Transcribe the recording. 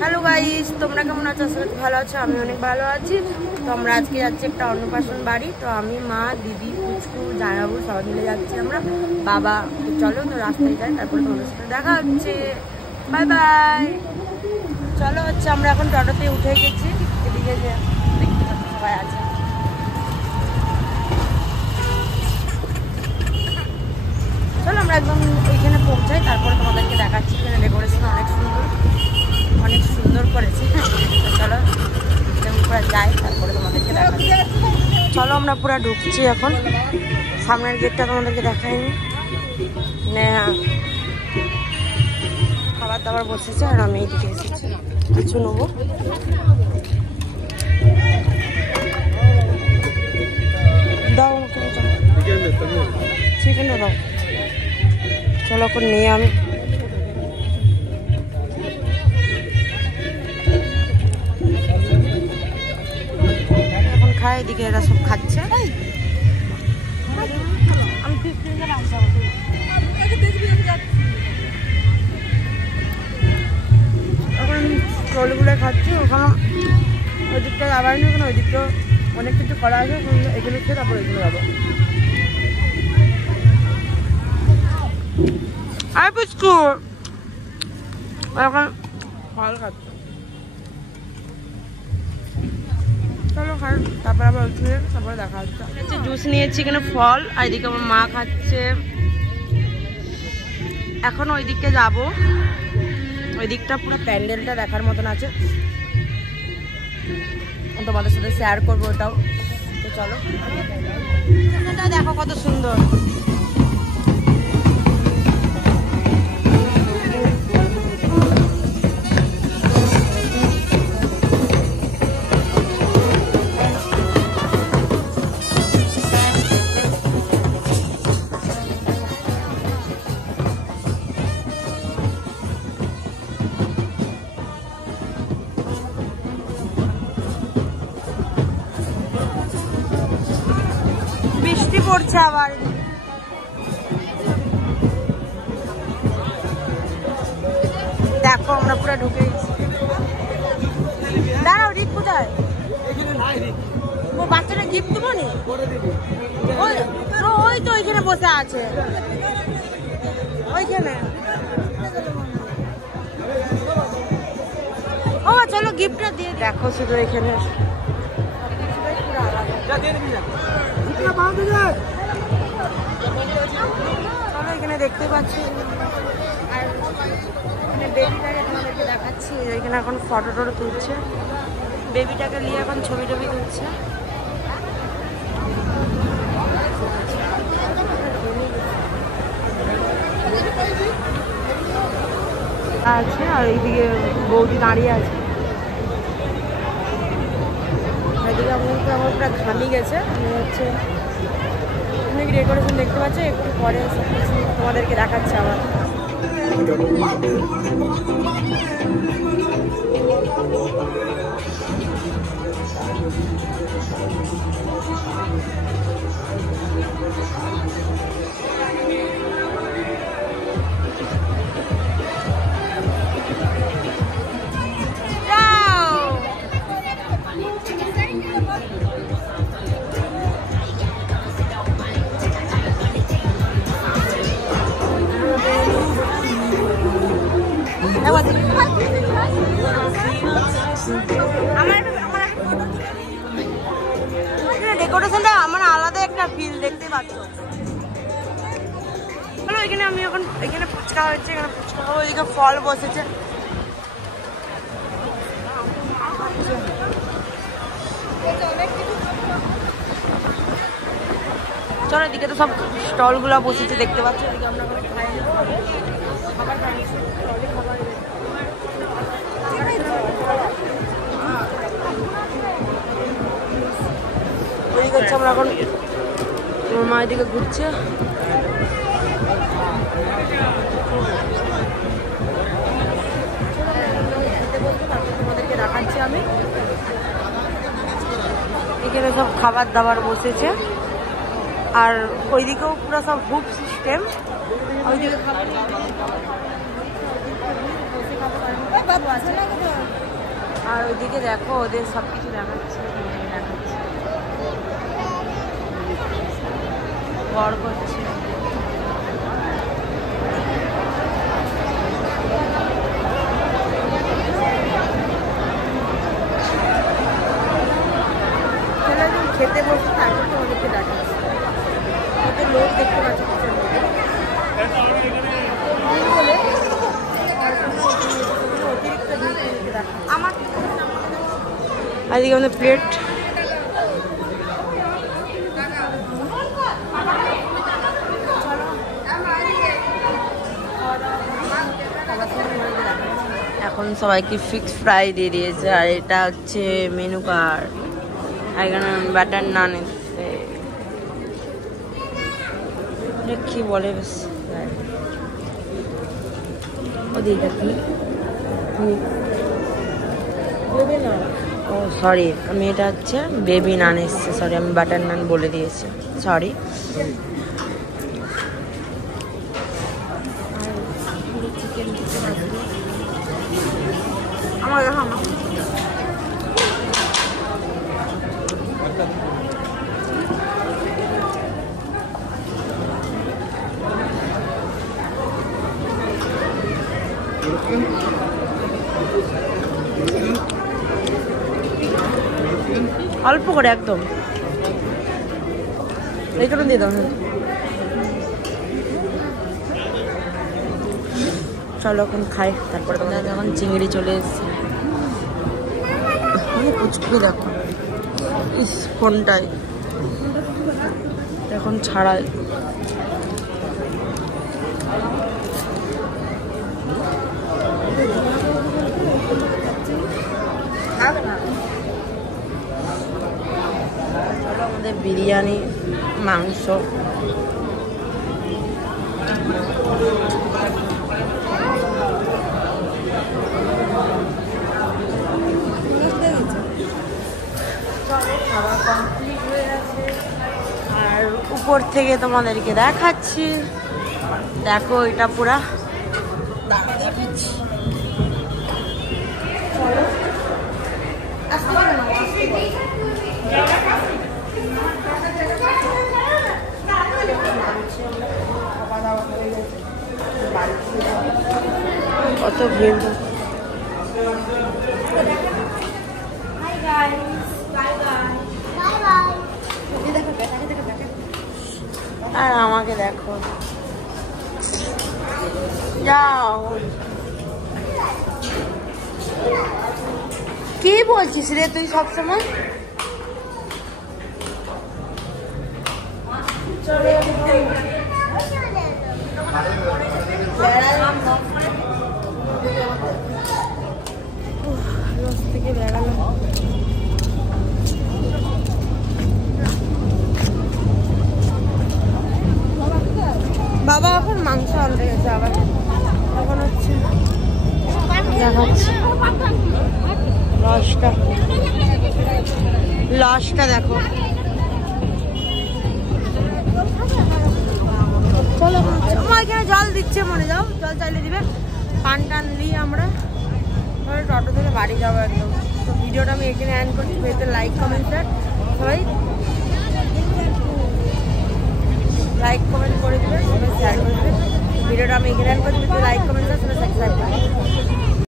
Hello guys, তোমরা কেমন আছো? আসলে ভালো আছো, আমি অনেক ভালো আছি। তো আমরা আজকে যাচ্ছি একটা অন্নপ্রাশন বাড়ি। তো আমি, মা, দিদি, পুচকু, জামাইবাবু সবাই মিলে যাচ্ছি আমরা। বাবা চলো তো রাস্তায় যাই, তারপরে তোমাদের সাথে দেখা হচ্ছে। Bye bye. চলো আমরা এখন টোটোতে উঠে গেছি। এদিকে যে সবাই আছে, চলো আমরা একদম ওইখানে পৌঁছাই, তারপরে তোমাদেরকে দেখাচ্ছি। এখানে ডেকোরেশন অনেক সুন্দর করেছে। চলো পুরো যাই, তারপরে তোমাদেরকে দেখাচ্ছি। চলো আমরা পুরো ঢুকছি এখন। সামনের গেটটা তোমাদেরকে দেখাইনি। খাবার দাবার বসেছে আর আমি এইদিকে এসেছি কিছু নেবো। দাও আমাকে চিকেনটা দাও। চলো এখন নিয়ে আমি এখন খাই। এদিকে এরা সব খাচ্ছে। এখন রোলগুলো খাচ্ছি। ওখানে ওই দিকটা যাবার নেই, ওখানে ওই দিকটা অনেক কিছু করা আছে। এখানে খেয়ে তারপর এগুলো যাবো। আর পুচকু এখন ফল খাচ্ছে। চলো খাই, তারপরে আবার ওইখানে তারপরে দেখা হচ্ছে। জুস নিয়েছি এখানে ফল, আর এদিকে আমার মা খাচ্ছে। এখন ওই দিকে যাবো। ওই দিকটা পুরো প্যান্ডেলটা দেখার মতন আছে, তোমাদের সাথে শেয়ার করবো ওটাও। তো চলো, দেখো কত সুন্দর। বৃষ্টি পড়ছে আবার। দেখো আমরা পুরো ঢুকে গেছি। দাঁড়াও, রিক কোথায়? ও বাচ্চাটা গিফট দেবো নি? ওই তো ওইখানে বসে আছে, ওইখানে। ও চলো গিফটটা দিয়ে। দেখো শুধু এখানে এখানে দেখতে পাচ্ছি। আর এখানে বেবিটাকে তোমাদেরকে দেখাচ্ছি। এখানে এখন ফটো টটো তুলছে, বেবিটাকে নিয়ে এখন ছবি টবি তুলছে। আছে আর এইদিকে বৌদি দাঁড়িয়ে আছে। এদিকে আমার পুরো ঘামি গেছে। হচ্ছে অনেক ডেকোরেশন দেখতে পাচ্ছি। একটু পরে তোমাদেরকে দেখাচ্ছে আবার। ডেকোরেশনটা আমার আলাদা একটা ফিল, দেখতে পাচ্ছ। বলো এখানে আমি এখন এখানে ফুচকা হচ্ছে, এখানে ফুচকা খাবো। এদিকে ফল বসেছে। চলো এদিকে তো সব স্টল গুলা বসেছে দেখতে পাচ্ছ। এদিকে আমরা খাই খাবার খাই। ওই হচ্ছে আমরা এখন মা এদিকে ঘুরছে। তোমাদেরকে দেখাচ্ছি আমি। এখানে সব খাবার দাবার বসেছে, আর ওইদিকেও পুরো সব হুপ সিস্টেম। ওইদিকে আছে। আর ওইদিকে দেখো ওদের সব কিছু দেখাচ্ছে, দেখাচ্ছে বড় করছে। খেতে বসে তারপর তো অনেকে দেখাচ্ছে, কত লোক দেখতে পাচ্ছি। আজকে আমাদের প্লেট এখন সবাইকে ফিক্স ফ্রাই দিয়ে দিয়েছে। আর এটা হচ্ছে মেনু কার্ড, এখানে বাটার নান এসছে, কি বলে বেশ ওদিকে কি ও সরি, আমি এটা হচ্ছে বেবি নান এসছে, সরি আমি বাটার নান বলে দিয়েছি, সরি। আমার দেখো অল্প করে একদম এইখানে দিয়ে দাও। চলো এখন খাই, তারপরে তোমাদের এখন চিংড়ি চলে এসেছে। পুচকুড়ি দেখো ইস ফোনটায় এখন ছাড়াই। আমাদের বিরিয়ানি, মাংস, খাওয়া কমপ্লিট হয়ে গেছে। আর উপর থেকে তোমাদেরকে দেখাচ্ছি, দেখো এটা পুরা দেখাচ্ছি। কত ভিড়, আর আমাকে দেখো যাও। কি বলছিস রে তুই সবসময়? থেকে বেড়ালাম। বাবা এখন মাংস আনতে গেছে আবার, এখন হচ্ছে দেখাচ্ছি লসটা, লসটা দেখো। চলো আমার এখানে জল দিচ্ছে, মনে যাও জল চাইলে দিবে। পান টান নিয়ে আমরা টোটো থেকে বাড়ি যাবো একদম। তো ভিডিওটা আমি এখানে এন্ড করছি। ভিডিওতে লাইক কমেন্ট শেয়ার সবাই লাইক কমেন্ট করে দেবে, সবাই শেয়ার করে দেবে। ভিডিওটা আমি এখানে এন্ড করছি। লাইক কমেন্ট শেয়ার সবাই সাবস্ক্রাইব করে দেবে।